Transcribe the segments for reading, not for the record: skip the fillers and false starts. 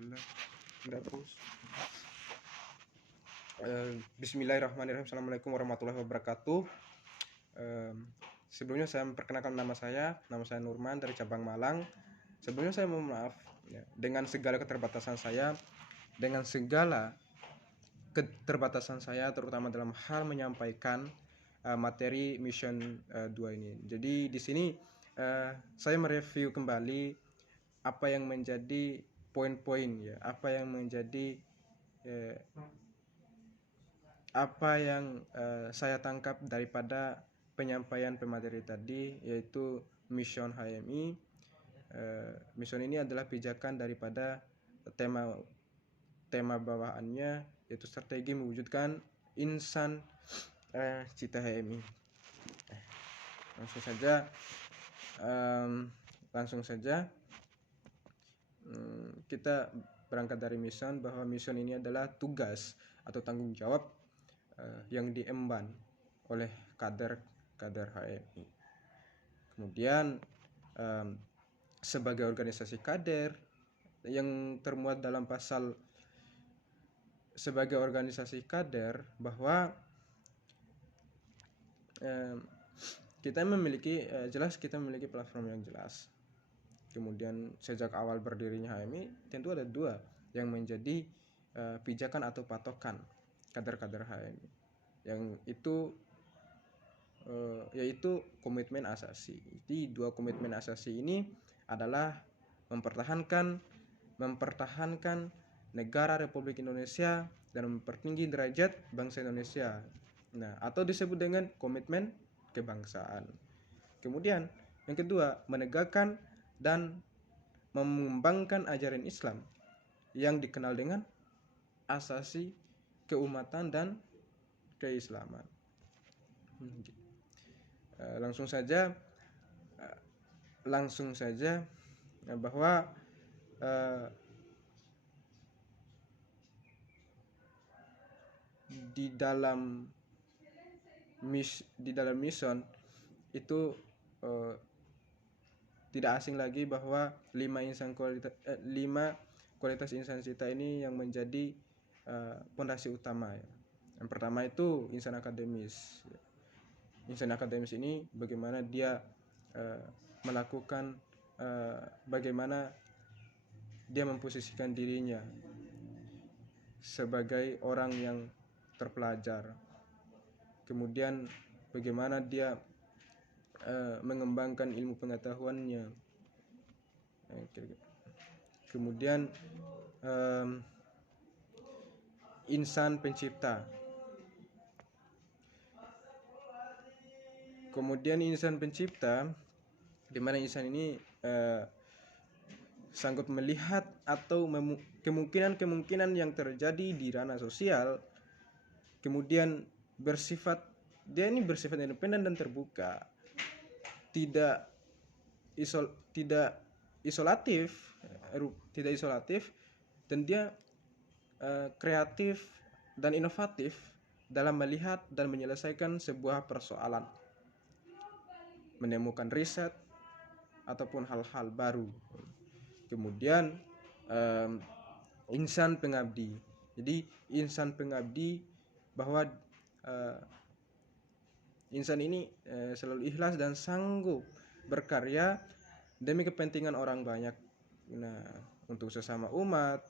Salah. Enggak terus. Bismillahirrahmanirrahim. Assalamualaikum warahmatullahi wabarakatuh. Sebelumnya saya memperkenalkan nama saya Nurman dari cabang Malang. Sebelumnya saya mohon maaf ya, dengan segala keterbatasan saya, terutama dalam hal menyampaikan materi mission 2 ini. Jadi di sini saya mereview kembali apa yang menjadi poin-poin ya, apa yang saya tangkap daripada penyampaian pemateri tadi, yaitu mission HMI. Mission ini adalah pijakan daripada tema bawaannya, yaitu strategi mewujudkan insan cita HMI. Langsung saja kita berangkat dari mission, bahwa mission ini adalah tugas atau tanggung jawab yang diemban oleh kader HMI. Kemudian sebagai organisasi kader yang termuat dalam pasal sebagai organisasi kader, bahwa kita memiliki platform yang jelas. Kemudian sejak awal berdirinya HMI tentu ada dua yang menjadi pijakan atau patokan kader-kader HMI, yang itu yaitu komitmen asasi. Jadi dua komitmen asasi ini adalah mempertahankan negara Republik Indonesia dan mempertinggi derajat bangsa Indonesia. Nah, atau disebut dengan komitmen kebangsaan. Kemudian yang kedua, menegakkan dan mengembangkan ajaran Islam yang dikenal dengan asasi keumatan dan keislaman. Langsung saja bahwa di dalam mission itu tidak asing lagi bahwa 5 kualitas insan cita ini yang menjadi pondasi utama ya. Yang pertama itu insan akademis. Insan akademis ini bagaimana dia bagaimana dia memposisikan dirinya sebagai orang yang terpelajar. Kemudian bagaimana dia mengembangkan ilmu pengetahuannya. Kemudian insan pencipta. Di mana insan ini sanggup melihat atau kemungkinan yang terjadi di ranah sosial. Kemudian bersifat independen dan terbuka, tidak isolatif, dan dia kreatif dan inovatif dalam melihat dan menyelesaikan sebuah persoalan, menemukan riset ataupun hal-hal baru. Kemudian insan pengabdi. Jadi insan pengabdi, bahwa insan ini selalu ikhlas dan sanggup berkarya demi kepentingan orang banyak, untuk sesama umat.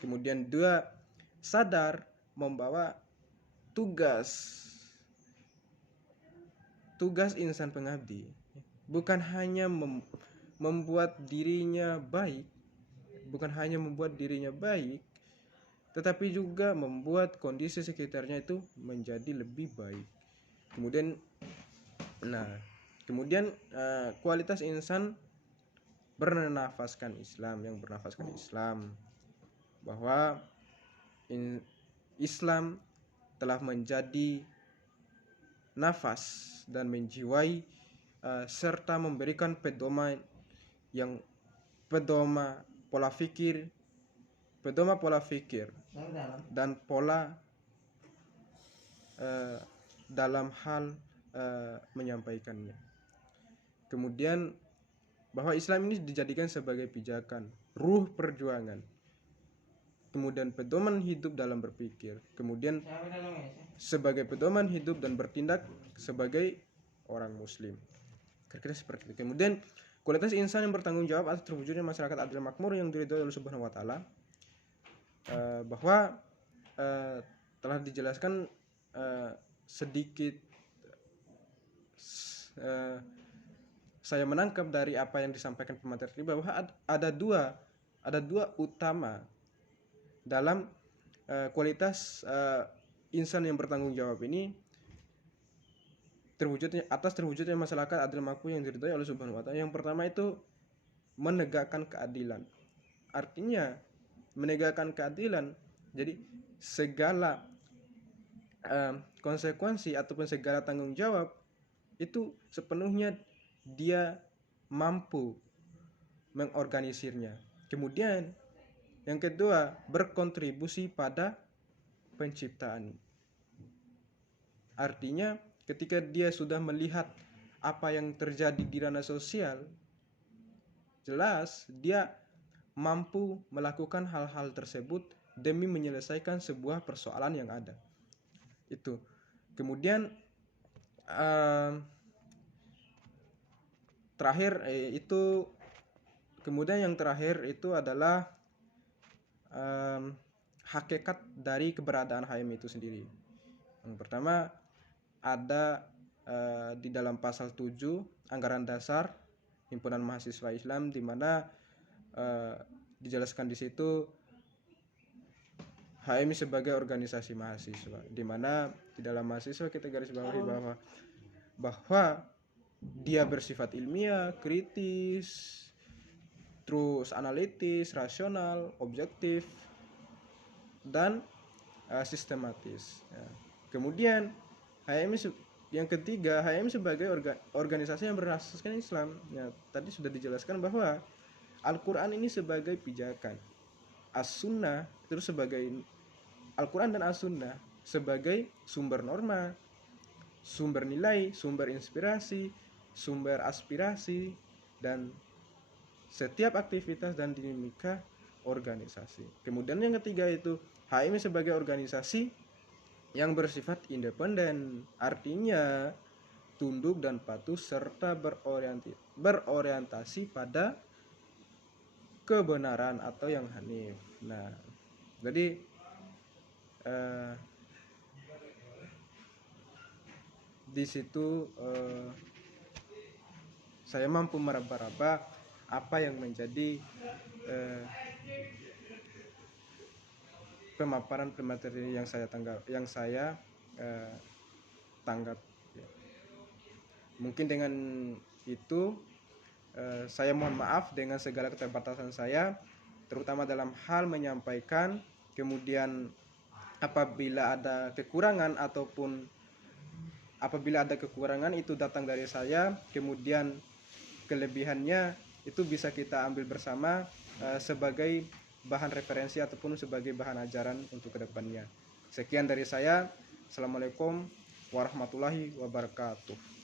Kemudian dua, sadar membawa tugas insan pengabdi bukan hanya membuat dirinya baik, tetapi juga membuat kondisi sekitarnya itu menjadi lebih baik. Kemudian kualitas insan bernafaskan Islam, bahwa Islam telah menjadi nafas dan menjiwai serta memberikan pedoman pola pikir dan pola dalam hal menyampaikannya. Kemudian bahwa Islam ini dijadikan sebagai pijakan, ruh perjuangan, kemudian pedoman hidup dalam berpikir, kemudian sebagai pedoman hidup dan bertindak sebagai orang muslim. Kira-kira seperti itu. Kemudian kualitas insan yang bertanggung jawab atas terwujudnya masyarakat adil makmur yang diridhoi oleh Subhanahu wa taala, bahwa telah dijelaskan sedikit saya menangkap dari apa yang disampaikan pemateri bahwa ada dua utama dalam kualitas insan yang bertanggung jawab ini terwujudnya masyarakat adil makmur yang diridhoi oleh Subhanahu wa taala. Yang pertama itu menegakkan keadilan. Artinya menegakkan keadilan, jadi segala konsekuensi ataupun segala tanggung jawab itu sepenuhnya dia mampu mengorganisirnya. Kemudian yang kedua, berkontribusi pada penciptaan. Artinya ketika dia sudah melihat apa yang terjadi di ranah sosial, jelas dia mampu melakukan hal-hal tersebut demi menyelesaikan sebuah persoalan yang ada. Itu. Kemudian yang terakhir itu adalah hakikat dari keberadaan HMI itu sendiri. Yang pertama ada di dalam pasal 7 anggaran dasar Himpunan Mahasiswa Islam, di mana dijelaskan di situ HMI sebagai organisasi mahasiswa, di mana di dalam mahasiswa kita garis bawahi bahwa dia bersifat ilmiah, kritis, terus analitis, rasional, objektif, dan sistematis. Ya. Kemudian HMI yang ketiga, HMI sebagai organisasi yang berasaskan Islam. Ya, tadi sudah dijelaskan bahwa Al-Quran ini sebagai pijakan, As-Sunnah terus sebagai Al-Quran dan As-Sunnah sebagai sumber norma, sumber nilai, sumber inspirasi, sumber aspirasi, dan setiap aktivitas dan dinamika organisasi. Kemudian yang ketiga itu HMI sebagai organisasi yang bersifat independen, artinya tunduk dan patuh serta berorientasi pada kebenaran atau yang hanif. Nah, jadi di situ saya mampu meraba-raba apa yang menjadi pemaparan pemateri yang saya tanggap. Mungkin dengan itu saya mohon maaf dengan segala keterbatasan saya, terutama dalam hal menyampaikan. Kemudian apabila ada kekurangan itu datang dari saya, kemudian kelebihannya itu bisa kita ambil bersama sebagai bahan referensi ataupun sebagai bahan ajaran untuk kedepannya. Sekian dari saya. Assalamualaikum warahmatullahi wabarakatuh.